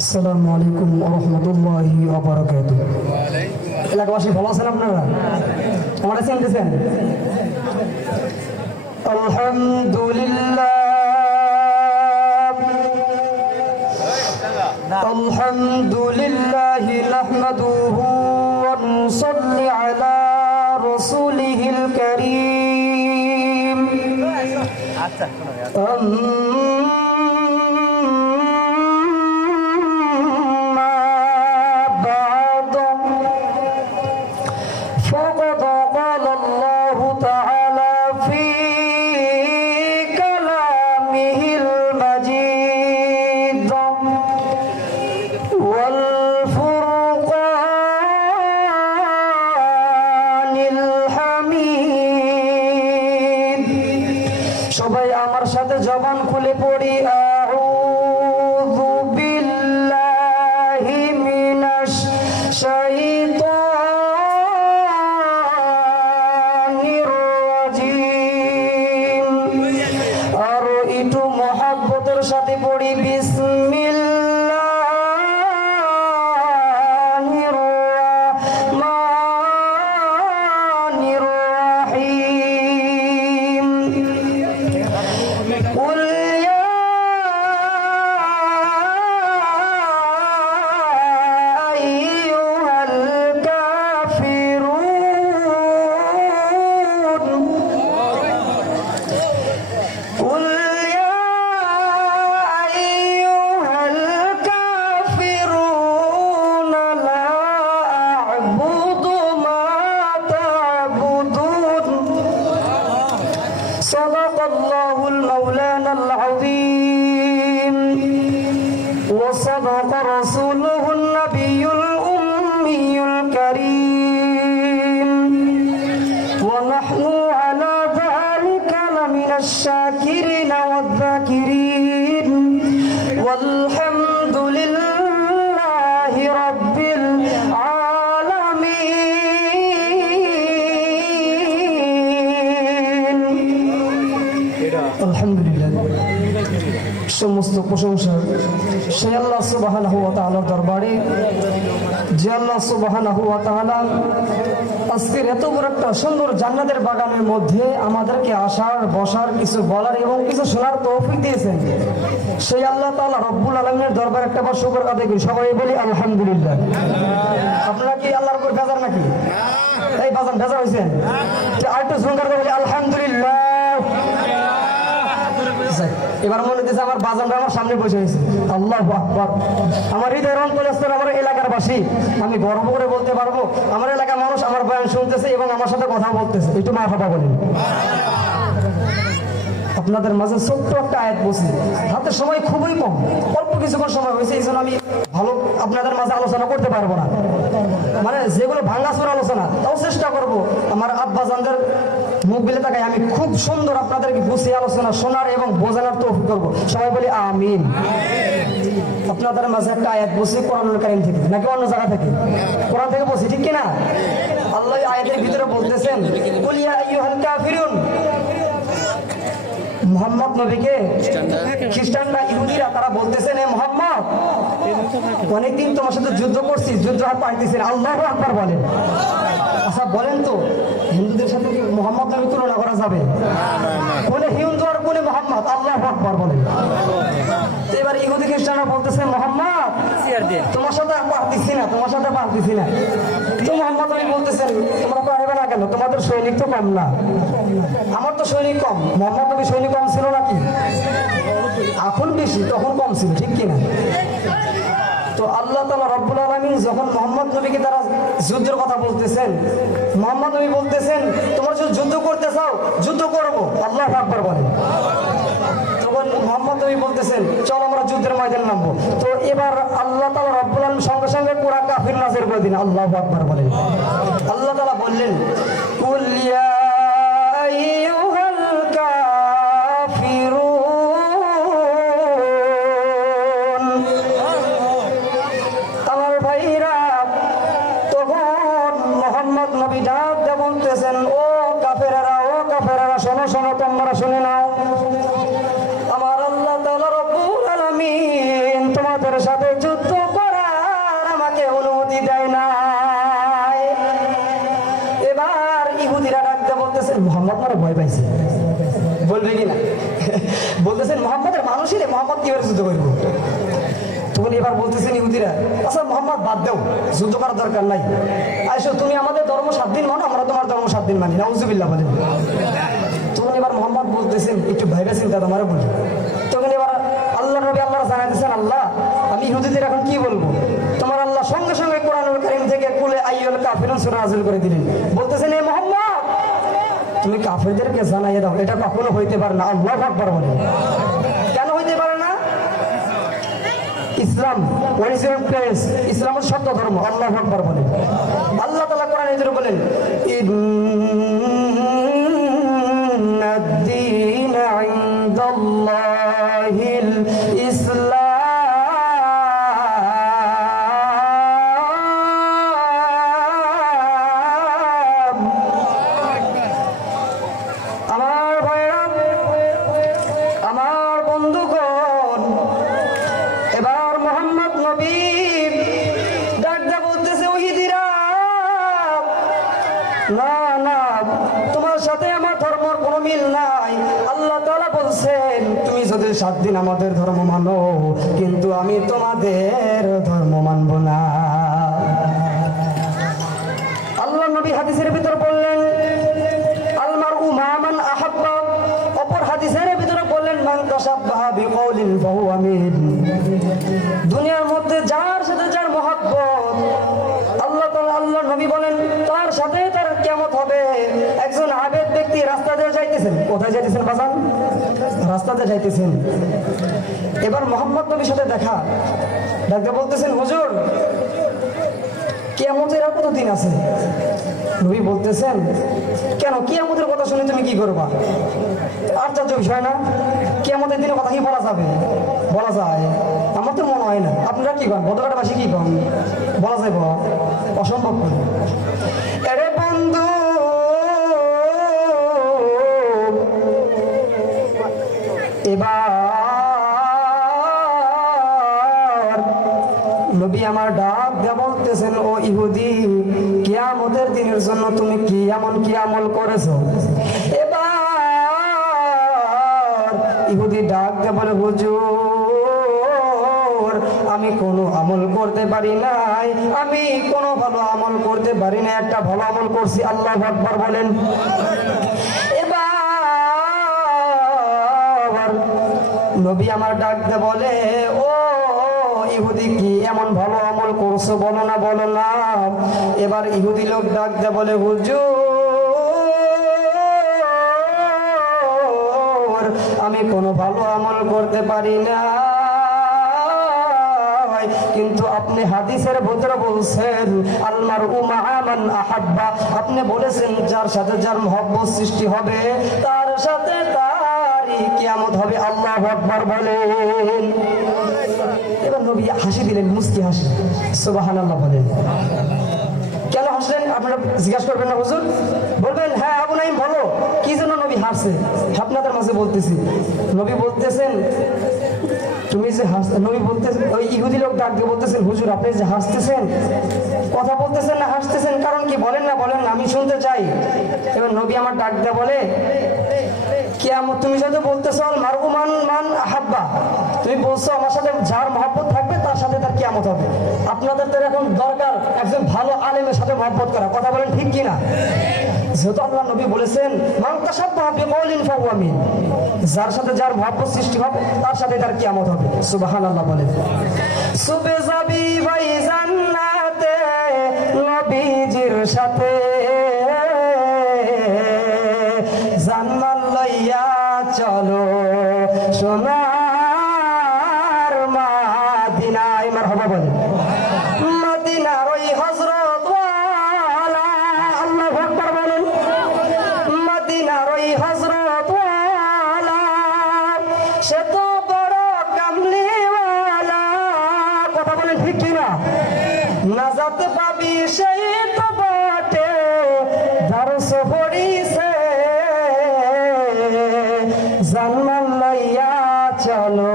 আসসালামু আলাইকুম ওয়া রাহমাতুল্লাহি ওয়া বারাকাতুহু। এলাকাবাসী ভালো আছেন আপনারা? আমারা চিনতেছেন? আলহামদুলিল্লাহ আলহামদুলিল্লাহি নাহমাদুহু ওয়া নুসাল্লি আলা রাসূলিহিল কারীম। সবাই আমার সাথে জবান খুলে পড়ি, আউযু বিল্লাহি মিনাশ শাইতানির রাজিম। আর একটু মহব্বতের সাথে পড়ি, বিসমিল্লাহির রাহমানির রাহিম। قل يا أيها الكافرون قل يا أيها الكافرون لا أعبد ما تعبدون صدق الله المولانا العظيم وصدق رسوله النبي الأمي الكريم ونحن على ذلك لمن الشاكرين والذاكرين والحمد لله رب العالمين। আলহামদুলিল্লাহ, সমস্ত প্রশংসা সেই আল্লাহ সুবহানাহু ওয়া তাআলার দরবারে, যে আল্লাহ সুবহানাহু ওয়া তাআলা আজকের এত বড় একটা সুন্দর জান্নাতের বাগানের মধ্যে আমাদেরকে আসার, বসার, কিছু বলার এবং কিছু শোনার তৌফিক দিয়েছেন। সেই আল্লাহ তাআলা রব্বুল আলামিনের দরবারে একটা বার শুকর আদায় করি, সবাই বলি আলহামদুলিল্লাহ। আপনারা কি আল্লাহর উপর বেজার নাকি? এই বাজান বেজার হয়েছেন? আরেকটু সুন্দর করে বলি আলহামদুলিল্লাহ। এবার মনে হচ্ছে আমার বাজানরা আমার সামনে বসে হয়েছে। আল্লাহু আকবার। আমার হৃদয়ের অন্তরস্থলে আমার এলাকার বাসী, আমি গর্ব করে বলতে পারবো আমার এলাকার মানুষ আমার বয়ান শুনতেছে এবং আমার সাথে কথা বলতেছে। একটু মারহাবা বলেন। আপনাদের মাঝে ছোট্ট একটা আয়াত বলছি, হাতে সময় খুবই কম, অল্প কিছুক্ষণ সময় হয়েছে, এই জন্য আমি ভালো আপনাদের মাঝে আলোচনা করতে পারবো না। মানে যেগুলো ভাঙাচোরা আলোচনা তাও চেষ্টা করব আমার আব্বাজানদের মুখ বিলে তাকাই আমি খুব সুন্দর আপনাদেরকে গুছিয়ে আলোচনা শোনার এবং বোঝানোর তৌফিক করবো। সবাই বলি আমিন। আপনাদের মাঝে একটা আয়াত বলছি কোরআনুল কারীম থেকে নাকি অন্য জায়গা থেকে? কোরআন থেকে বলছি, ঠিক কিনা? আল্লাহ আয়াতের ভিতরে বলতেছেন, কুল ইয়া আইয়ুহাল কাফিরুন। মুহাম্মদ নবীকে খ্রিস্টানরা, ইহুদিরা তারা বলতেছেন, এ মুহাম্মদ অনেকদিন তোমার সাথে যুদ্ধ করছি, যুদ্ধ আর পাইতেছেন, আল্লাহু আকবার বলেন। আচ্ছা বলেন তো, হিন্দুদের সাথে কি মুহাম্মদ নবী তুলনা করা যাবে? কোনে হিন্দু আর কোনে মুহাম্মদ? আল্লাহু আকবার বলেন। এবার ইহুদি খ্রিস্টানরা বলতেছে, মুহাম্মদ তোমার সাথে পারতেছি না, তোমার সাথে পারতেছি না। তো মুহাম্মদ নবী বলতেছেন, তোমরা পারবে না কেন? তোমাদের সৈনিক তো কম না। আমার তো সৈনিক কম, মুহাম্মদ নবী সৈনিক কম ছিল নাকি? এখন বেশি, তখন কম ছিল, ঠিক কিনা? তো আল্লাহ তাআলা রব্বুল আলামিন যখন মুহাম্মদ নবীকে তারা যুদ্ধের কথা বলতেছেন, মুহাম্মদ নবী বলতেছেন, তোমরা যদি যুদ্ধ করতে চাও যুদ্ধ করবো, আল্লাহু আকবার বলেন। তখন মুহাম্মদ নবী বলতেছেন, চল আমরা যুদ্ধের ময়দানে নামবো। তো এবার আল্লাহ তাআলা রব্বুল আলামিন সঙ্গে সঙ্গে পুরা কাফির নাজির করে দিন, আল্লাহু আকবার বলেন। আল্লাহ তাআলা বললেন, কুল ইয়া আইয়ুহাল কাফিরুন। আমার ভাইরা, তখন মুহাম্মদ নবী ডাক দিয়ে বলতেছেন, ও কাফেরেরা, ও কাফেরেরা, শোনো শোনো, তোমরা শুনে নাও। আমার আল্লাহ তাআলা রব্বুল আলামিন তোমাদের সাথে যুদ্ধ পাইছে, বলবে কিনা? বলতেছেন মোহাম্মদের মানুষই রে, মোহাম্মদ কিভাবে যুদ্ধ করবো? তখন এবার বলতেছেন ইহুদিরা, আচ্ছা মোহাম্মদ বাদ দাও, যুদ্ধ করার দরকার নাই, আইসো তুমি আমাদের ধর্ম 7 দিন মানো, আমরা তোমার ধর্ম 7 দিন মানি। নাউজুবিল্লাহ বলেন। তখন এবার মোহাম্মদ বলতেছেন, একটু ভাইবা চিন্তা তোমার বলি। তখন এবার আল্লাহ নবী আল্লাহ জানাই দিচ্ছেন, আল্লাহ আমি ইহুদিদের এখন কি বলবো? তোমার আল্লাহ সঙ্গে সঙ্গে কোরআনুল কারীম থেকে কুলে আইয়ুল কাফিরুন সূরা নাযিল করে দিলেন। বলতেছেন, এ মুহাম্মদ তুমি কাফেরদেরকে জানাইয়ে দাও, এটা কখনো হইতে পারে না। আল্লাহু আকবার বলেন। কেন হইতে পারে না? ইসলাম অরিজিনাল প্লেস, ইসলামের সত্য ধর্ম। আল্লাহু আকবার বলেন। আল্লাহ তাআলা কোরআনে এদের বলেন, ইন্নাদ-দীন ইনদাল্লাহিল ইসলাম। আমার ভাইরা, আমার বন্ধুগণ, এবার মোহাম্মদ নবী ডাকতে বলতেছে, ওহিদিরা না না, তোমার সাথে আমার ধর্মের কোনো মিল নাই। আল্লাহ তাআলা বলছেন, তুমি যদি 7 দিন আমাদের ধর্ম মানো, কিন্তু আমি তোমাদের ধর্ম মানব না। আল্লাহ নবী হাদিসের ভিতর বললেন, আল মারউ মা মান আহাব্বা। অপর হাদিসের ভিতরে বললেন, মান তাশাব্বাহা বিকাউলিন ফাহুয়া মিন। দুনিয়ার মধ্যে যার সাথে যার মহব্বত, আল্লাহ নবী বলেন তার সাথে তার কিয়ামত হবে। একজন আবেদ ব্যক্তি রাস্তা দিয়ে যাইতেছেন, কোথায় যাইতেছেন বাজান? রাস্তাতে যাইতেছেন। এবার মোহাম্মদ নবীর সাথে দেখা, ডাকতে বলতেছেন, হুজুর কিয়ামতের আর কতদিন আছে? নবী বলতেছেন, কেন কিয়ামতের কথা শুনে তুমি কি করবা? আশ্চর্য বিষয় না? কিয়ামতের দিনের কথা কি বলা যাবে? বলা যায়? আমার তো মনে হয় না। আপনারা কি করেন? বদরঘাটবাসী কি করেন? বলা যায়? অসম্ভব করে। এরে বন্ধু, এবার নবী আমার ডাক দিয়ে বলতেছেন, ও ইহুদি, কিয়ামতের দিনের জন্য তুমি কি এমন কি আমল করেছো? এবার ইহুদি ডাক দিয়ে বলে, হুজুর আমি কোনো আমল করতে পারি নাই, আমি কোনো ভালো আমল করতে পারি না, একটা ভালো আমল করছি। আল্লাহু আকবার বলেন। এবার নবী আমার ডাক দিয়ে বলে, ও ইহুদি কি এমন ভালো আমল করছো? বলো না, বলো না। এবার ইহুদি লোক ডাক দিয়ে বলে, হুজুর আমি কোনো ভালো আমল করতে পারি না, কিন্তু আপনি হাদিসের ভিতরে বলছেন আল মারউ মা মান আহাব্বা। আপনি বলেছেন যার সাথে যার মহব্বত সৃষ্টি হবে, তার সাথে তারই কিয়ামত হবে। আল্লাহু আকবার বলেন। এবার নবী হাসি দিলেন, মুস্কি হাসি। সুবহানাল্লাহ বলেন। কেন হাসলেন আপনারা জিজ্ঞাসা করবেন না হুজুর? বলবেন, হ্যাঁ আবু নাঈম বলো, কি জন্য নবী হাসছে? আপনাদের মাঝে বলতেছি। নবী বলতেছেন, তুমি যে নবী বলতেছেন, ওই ইহুদি লোক ডাক দিয়ে বলতেছেন, হুজুর আপনি যে হাসতেছেন, কথা বলতেছেন না, হাসতেছেন, কারণ কি? বলেন না, বলেন না, আমি শুনতে চাই। এবার নবী আমার ডাক দিয়ে বলে, কিয়ামত তুমি যদি বলতেছো আল মারউ মান মান আহাব্বা, তুমি বলছো আমার সাথে যার মহব্বত থাকবে তার সাথে তার কিয়ামত হবে। আপনাদের তো এখন দরকার একজন ভালো আলেমের সাথে মহব্বত করা। কথা বলেন ঠিক কিনা? যেহেতু আল্লাহ নবী বলেছেন, মান তাশাব্বাহা বিকাউলিন ফাহুয়া মিন, যার সাথে যার মহব্বত সৃষ্টি হবে তার সাথে তার কিয়ামত হবে। সুবহানাল্লাহ বলেন। সুবে যাবি ভাই জান্নাতে নবীজির সাথে, জান্নাত লইয়া চলো সোনার মাদিনায়। মারহাবা বলেন। মদিনার ওই হযরত ওয়ালা, আল্লাহু আকবার বলেন। মদিনার ওই হযরত ওয়ালা, সে তো বড় কামলিওয়ালা। কথা বলেন ঠিক কিনা? নাজাত পাবি সেই তো বটে দরস পড়িছে, জান্নাত লইয়া চলো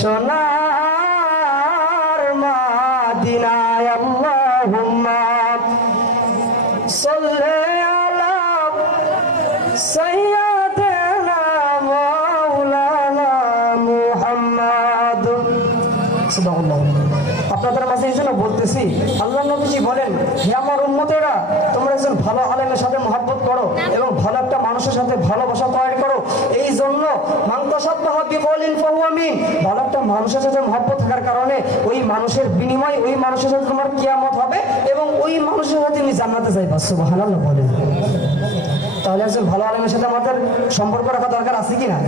সোনার মাদিনায়। আল্লাহুম্মা সাল্লি আলা সাইয়্যিদানা মাওলানা মুহাম্মদ। সুবহানাল্লাহ। আপনাদের মাঝে এই জন্য বলতেছি, আল্লাহ নবীজি বলেন, হে আমার উম্মতেরা, তোমরা একজন ভালো আলেমের সাথে মহব্বত করো এবং ভালো একটা মানুষের সাথে ভালোবাসা তৈরি করো। এই জন্য মান তাশাব্বাহা বিকওলিন ফাহুয়া মিন, ভালো একটা মানুষের সাথে মহব্বত থাকার কারণে ওই মানুষের বিনিময় ওই মানুষের সাথে তোমার কিয়ামত হবে এবং ওই মানুষের সাথে তুমি জান্নাতে যাইবা। সুবহানাল্লাহ বলেন। তাহলে একজন ভালো আলেমের সাথে আমাদের সম্পর্ক রাখা দরকার আছে কি না?